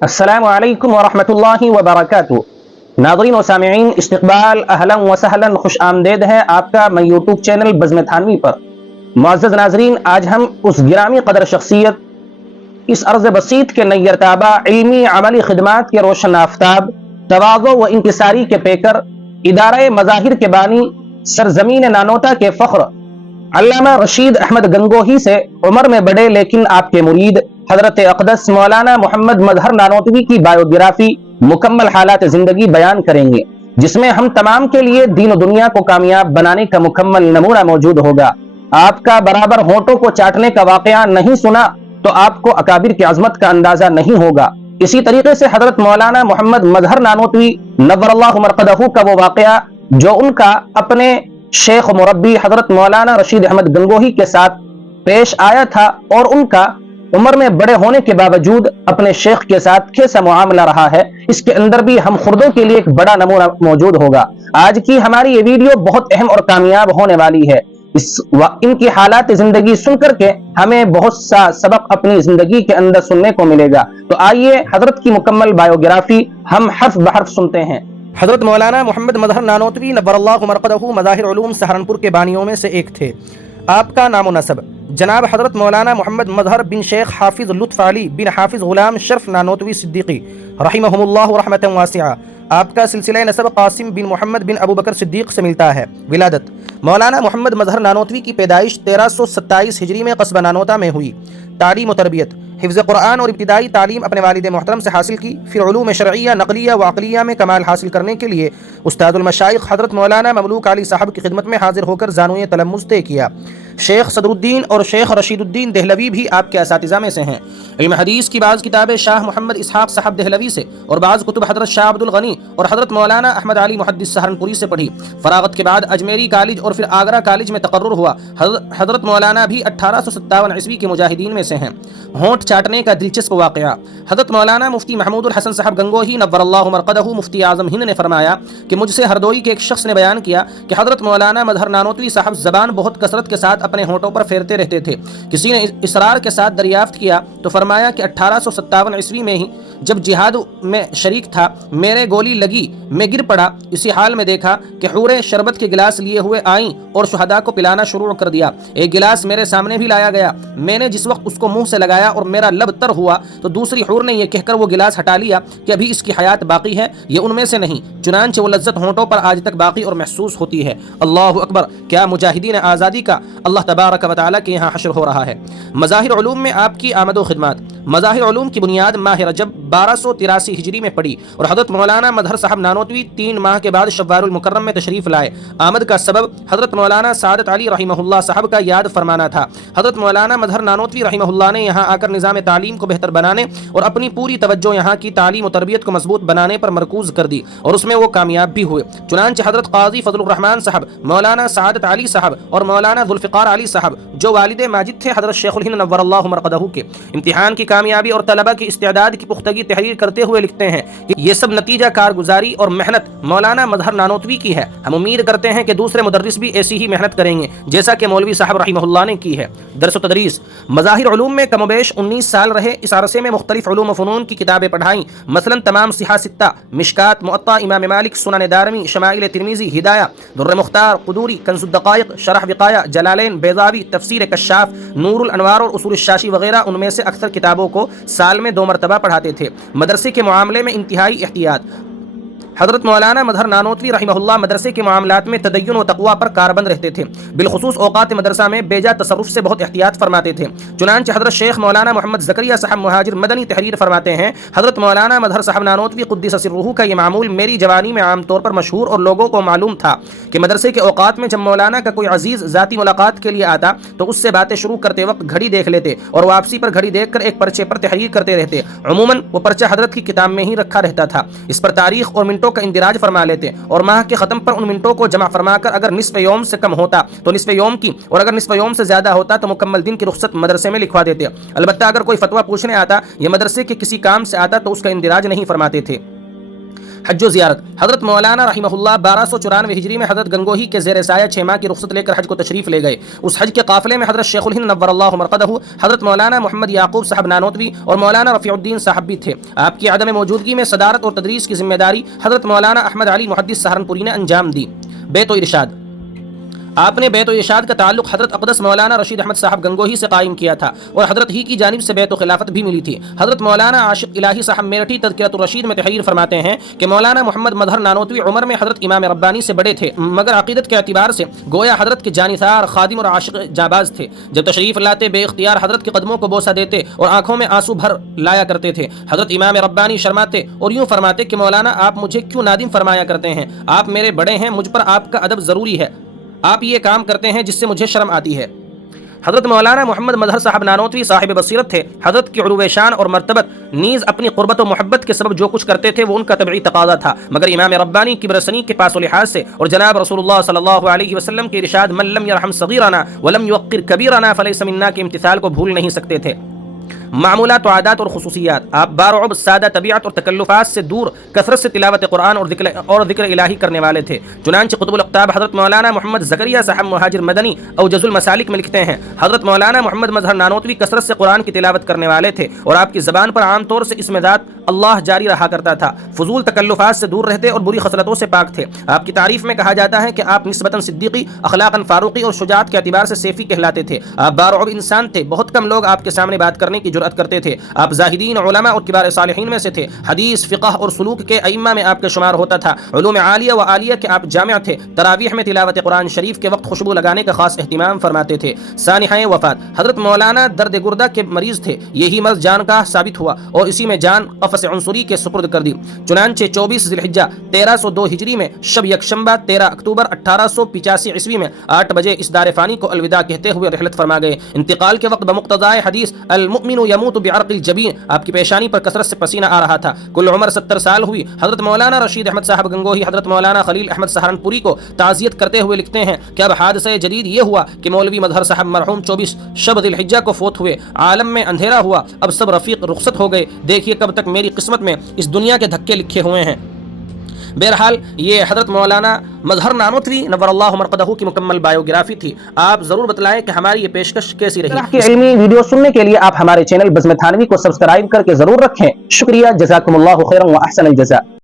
السلام علیکم ورحمۃ اللہ وبرکاتہ۔ ناظرین و سامعین، استقبال اہلا و سہلا، خوش آمدید ہے آپ کا میں یوٹیوب چینل بزم تھانوی پر۔ معزز ناظرین، آج ہم اس گرامی قدر شخصیت، اس عرض بسیط کے نیر تابہ، علمی عملی خدمات کے روشن آفتاب، تواضع و انکساری کے پیکر، ادارہ مظاہر کے بانی، سرزمین نانوتا کے فخر، علامہ رشید احمد گنگوہی سے عمر میں بڑے لیکن آپ کے مرید حضرت اقدس مولانا محمد مظہر نانوتوی کی بایوگرافی، مکمل حالات زندگی بیان کریں گے، جس میں ہم تمام کے لیے دین و دنیا کو کامیاب بنانے کا مکمل نمونہ موجود ہوگا۔ آپ کا برابر ہونٹوں کو چاٹنے کا واقعہ نہیں سنا تو آپ کو اکابر کی عظمت کا اندازہ نہیں ہوگا۔ اسی طریقے سے حضرت مولانا محمد مظہر نانوتوی نور اللہ مرقدہ کا وہ واقعہ جو ان کا اپنے شیخ مربی حضرت مولانا رشید احمد گنگوہی کے ساتھ پیش آیا تھا، اور ان کا عمر میں بڑے ہونے کے باوجود اپنے شیخ کے ساتھ کیسا معاملہ رہا ہے، اس کے اندر بھی ہم خردوں کے لیے ایک بڑا نمونہ موجود ہوگا۔ آج کی ہماری یہ ویڈیو بہت اہم اور کامیاب ہونے والی ہے۔ ان کی حالات زندگی سن کر کے ہمیں بہت سا سبق اپنی زندگی کے اندر سننے کو ملے گا۔ تو آئیے حضرت کی مکمل بایوگرافی ہم حرف بحرف سنتے ہیں۔ حضرت مولانا محمد مظہر نانوتوی نور اللہ مرقدہ مظاہر علوم سہارنپور کے بانیوں میں سے ایک تھے۔ آپ کا نام و نسب: جناب حضرت مولانا محمد مظہر بن شیخ حافظ لطف علی بن حافظ غلام شرف نانوتوی صدیقی رحمہم اللہ رحمۃ واسعہ۔ آپ کا سلسلہ نسب قاسم بن محمد بن ابو بکر صدیق سے ملتا ہے۔ ولادت: مولانا محمد مظہر نانوتوی کی پیدائش 1327 ہجری میں قصبہ نانوتا میں ہوئی۔ تعلیم و تربیت: حفظ قرآن اور ابتدائی تعلیم اپنے والد محترم سے حاصل کی، پھر علوم شرعیہ، نقلیہ و عقلیہ میں کمال حاصل کرنے کے لیے استاد المشائخ حضرت مولانا مملوک علی صاحب کی خدمت میں حاضر ہو کر زانوی تلمذ طے کیا۔ شیخ صدر الدین اور شیخ رشید الدین دہلوی بھی آپ کے اساتذہ میں سے ہیں۔ علم حدیث کی بعض کتابیں شاہ محمد اسحاق صاحب دہلوی سے اور بعض کتب حضرت شاہ عبد الغنی اور حضرت مولانا احمد علی محدث سہارنپوری سے پڑھی۔ فراغت کے بعد اجمیری کالج اور پھر آگرہ کالج میں تقرر ہوا۔ حضرت مولانا بھی 1857 عیسوی کے مجاہدین میں سے ہیں۔ ہونٹ چاٹنے کا دلچسپ واقعہ: حضرت مولانا مفتی محمود الحسن صاحب گنگوہی نور اللہ مرقدہ مفتی اعظم ہند نے فرمایا کہ مجھ سے ہردوئی کے ایک شخص نے بیان کیا کہ حضرت مولانا مظہر نانوتوی صاحب زبان بہت کثرت کے ساتھ اپنے ہونٹوں پر پھیرتے رہتے تھے۔ کسی نے اصرار کے ساتھ دریافت کیا تو فرمایا کہ 1857 عیسوی میں ہی جب جہاد میں شریک تھا، میرے گولی لگی، میں گر پڑا۔ اسی حال میں دیکھا کہ حوریں شربت کے گلاس لیے ہوئے آئیں اور شہداء کو پلانا شروع کر دیا۔ ایک گلاس میرے سامنے بھی لایا گیا، میں نے جس وقت اس کو منہ سے لگایا اور میرا لب تر ہوا تو دوسری حور نے یہ کہہ کر وہ گلاس ہٹا لیا کہ ابھی اس کی حیات باقی ہے، یہ ان میں سے نہیں، چنانچہ وہ لذت ہونٹوں پر آج تک باقی اور محسوس ہوتی ہے۔ اللہ اکبر! کیا مجاہدین آزادی کا اللہ تبارک و تعالیٰ کے یہاں حشر ہو رہا ہے۔ مظاہر علوم میں آپ کی آمد و خدمات: مظاہر علوم کی بنیاد ماہ رجب 1283 ہجری میں پڑی اور حضرت مولانا مظہر صاحب نانوتوی 3 ماہ کے بعد شوال المکرم میں تشریف لائے۔ آمد کا سبب حضرت مولانا سعادت علی رحمہ اللہ صاحب کا یاد فرمانا تھا۔ حضرت مولانا مظہر نانوتوی رحمہ اللہ نے یہاں آ کر نظام تعلیم کو بہتر بنانے اور اپنی پوری توجہ یہاں کی تعلیم و تربیت کو مضبوط بنانے پر مرکوز کر دی اور اس میں وہ کامیاب بھی ہوئے۔ چنانچہ حضرت قاضی فضل الرحمن صاحب، مولانا سعادت علی صاحب اور مولانا ذوالفقار علی صاحب جو والد ماجد تھے حضرت شیخ الہند نور اللہ مرقدہ کے، امتحان کی کامیابی اور طلبہ کی استعداد کی پختگی تحریر کرتے ہوئے لکھتے ہیں کہ یہ سب نتیجہ کارگزاری اور محنت مولانا مظہر نانوتوی کی ہے۔ ہم امید کرتے ہیں کہ دوسرے مدرس بھی ایسی ہی محنت کریں گے جیسا کہ مولوی صاحب رحمہ اللہ نے کی ہے۔ درس و تدریس: مظاہر علوم میں کم و بیش 19 سال رہے۔ اس عرصے میں مختلف علوم و فنون کی کتابیں پڑھائیں، مثلا تمام صحاح ستہ، مشکات، موطا امام مالک، سنن دارمی، شمائل ترمذی، ہدایہ، در مختار، قدوری، کنز الدقائق، شرح وقایہ، جلالین، بیضاوی، تفسیر کشاف، نور الانوار اور اصول الشاشی وغیرہ ان میں سے اکثر کتابوں کو سال میں 2 مرتبہ پڑھاتے تھے۔ مدرسے کے معاملے میں انتہائی احتیاط: حضرت مولانا مظہر نانوتوی رحمہ اللہ مدرسے کے معاملات میں تدین و تقوی پر کاربند رہتے تھے، بالخصوص اوقات مدرسہ میں بیجا تصرف سے بہت احتیاط فرماتے تھے۔ چنانچہ حضرت شیخ مولانا محمد زکریا صاحب مہاجر مدنی تحریر فرماتے ہیں، حضرت مولانا مظہر صاحب نانوتوی قدس سرہ کا یہ معمول میری جوانی میں عام طور پر مشہور اور لوگوں کو معلوم تھا کہ مدرسے کے اوقات میں جب مولانا کا کوئی عزیز ذاتی ملاقات کے لیے آتا تو اس سے باتیں شروع کرتے وقت گھڑی دیکھ لیتے اور واپسی پر گھڑی دیکھ کر ایک پرچے پر تحریر کرتے رہتے۔ عموماً وہ پرچہ حضرت کی کتاب میں ہی رکھا رہتا تھا۔ اس پر تاریخ اور منٹوں کا اندراج فرما لیتے اور ماہ کے ختم پر ان منٹوں کو جمع فرما کر اگر نصف یوم سے کم ہوتا تو نصف یوم کی اور اگر نصف یوم سے زیادہ ہوتا تو مکمل دن کی رخصت مدرسے میں لکھوا دیتے۔ البتہ اگر کوئی فتویٰ پوچھنے آتا یا مدرسے کے کسی کام سے آتا تو اس کا اندراج نہیں فرماتے تھے۔ حج و زیارت حضرت مولانا رحمہ اللہ 1294 ہجری میں حضرت گنگوہی کے زیر سایہ 6 ماہ کی رخصت لے کر حج کو تشریف لے گئے. اس حج کے قافلے میں حضرت شیخ الہند نور اللہ مرقدہ، حضرت مولانا محمد یعقوب صاحب نانوتوی اور مولانا رفیع الدین صاحب بھی تھے. آپ کی عدم موجودگی میں صدارت اور تدریس کی ذمہ داری حضرت مولانا احمد علی محدث سہارنپوری نے انجام دی. بیت و ارشاد آپ نے بیت و ارشاد کا تعلق حضرت اقدس مولانا رشید احمد صاحب گنگوہی سے قائم کیا تھا اور حضرت ہی کی جانب سے بیت و خلافت بھی ملی تھی. حضرت مولانا عاشق الہی صاحب میرٹھی تذکرۃ الرشید میں تحریر فرماتے ہیں کہ مولانا محمد مظہر نانوتوی عمر میں حضرت امام ربانی سے بڑے تھے، مگر عقیدت کے اعتبار سے گویا حضرت کے جانثار خادم اور عاشق جاباز تھے. جب تشریف لاتے بے اختیار حضرت کے قدموں کو بوسہ دیتے اور آنکھوں میں آنسو بھر لایا کرتے تھے. حضرت امام ربانی شرماتے اور یوں فرماتے کہ مولانا آپ مجھے کیوں نادم فرمایا کرتے ہیں، آپ میرے بڑے ہیں، مجھ پر آپ کا ادب ضروری ہے، آپ یہ کام کرتے ہیں جس سے مجھے شرم آتی ہے. حضرت مولانا محمد مظہر صاحب نانوتوی صاحب بصیرت تھے. حضرت کی علو شان اور مرتبت نیز اپنی قربت و محبت کے سبب جو کچھ کرتے تھے وہ ان کا طبعی تقاضا تھا، مگر امام ربانی کی برسنی کے پاس و لحاظ سے اور جناب رسول اللہ صلی اللہ علیہ وسلم کے ارشاد من لم یرحم صغیرنا ولم یوقر کبیرنا فلیس منا کے امتثال کو بھول نہیں سکتے تھے. معمولات و عادات اور خصوصیات آپ بارعب سادہ طبیعت اور تکلفات سے دور کثرت سے تلاوت قرآن اور ذکر الہی کرنے والے تھے. چنانچہ قطب الاقطاب حضرت مولانا محمد زکریا صاحب مہاجر مدنی اوجز المسالک میں لکھتے ہیں حضرت مولانا محمد مظہر نانوتوی کثرت سے قرآن کی تلاوت کرنے والے تھے اور آپ کی زبان پر عام طور سے اسم ذات اللہ جاری رہا کرتا تھا. فضول تکلفات سے دور رہتے اور بری خصلتوں سے پاک تھے. آپ کی تعریف میں کہا جاتا ہے کہ آپ نسبتاً صدیقی، اخلاقاً فاروقی اور شجاعت کے اعتبار سے سیفی کہلاتے تھے. آپ بارعب انسان تھے، بہت کم لوگ آپ کے سامنے بات کرنے کی جرأت کرتے تھے. آپ زاہدین، علماء اور کبار صالحین میں سے تھے. حدیث، فقہ اور سلوک کے ائمہ میں آپ کا شمار ہوتا تھا. علوم عالیہ و عالیہ کے آپ جامع تھے. تراویح میں تلاوت قرآن شریف کے وقت خوشبو لگانے کا خاص اہتمام فرماتے تھے. سانحہ وفات حضرت مولانا درد گردہ کے مریض تھے. یہی مرض جان کا ثابت ہوا اور اسی میں جان قفص عنصری کے سپرد کر دی. چنانچہ 24 ذی الحجہ 1302 ہجری میں شب یکشنبہ 13 اکتوبر 1885 عیسوی میں 8 بجے اس دار فانی کو الوداع کہتے ہوئے رحلت فرما گئے. انتقال کے وقت بمقتضائے حدیث المؤمن یموت بعرق الجبین آپ کی پیشانی پر کثرت سے پسینہ آ رہا تھا. کل عمر 70 سال ہوئی. حضرت مولانا رشید احمد صاحب گنگوہی حضرت مولانا خلیل احمد سہارنپوری کو تعزیت کرتے ہوئے لکھتے ہیں کہ اب حادثہ جدید یہ ہوا کہ مولوی مظہر صاحب مرحوم 24 شب ذی الحجہ کو فوت ہوئے. عالم میں اندھیرا ہوا، اب سب رفیق رخصت ہو گئے. دیکھیے کب تک میری قسمت میں اس دنیا کے دھکے لکھے ہوئے ہیں. بہرحال یہ حضرت مولانا مظہر نانوتوی نور اللہ مرقدہ کی مکمل بایوگرافی تھی. آپ ضرور بتلائیں کہ ہماری یہ پیشکش کیسی رہی. اس طرح کی علمی ویڈیو سننے کے لیے آپ ہمارے چینل بزم تھانوی کو سبسکرائب کر کے ضرور رکھیں. شکریہ، جزاکم اللہ خیرا و احسن الجزاء.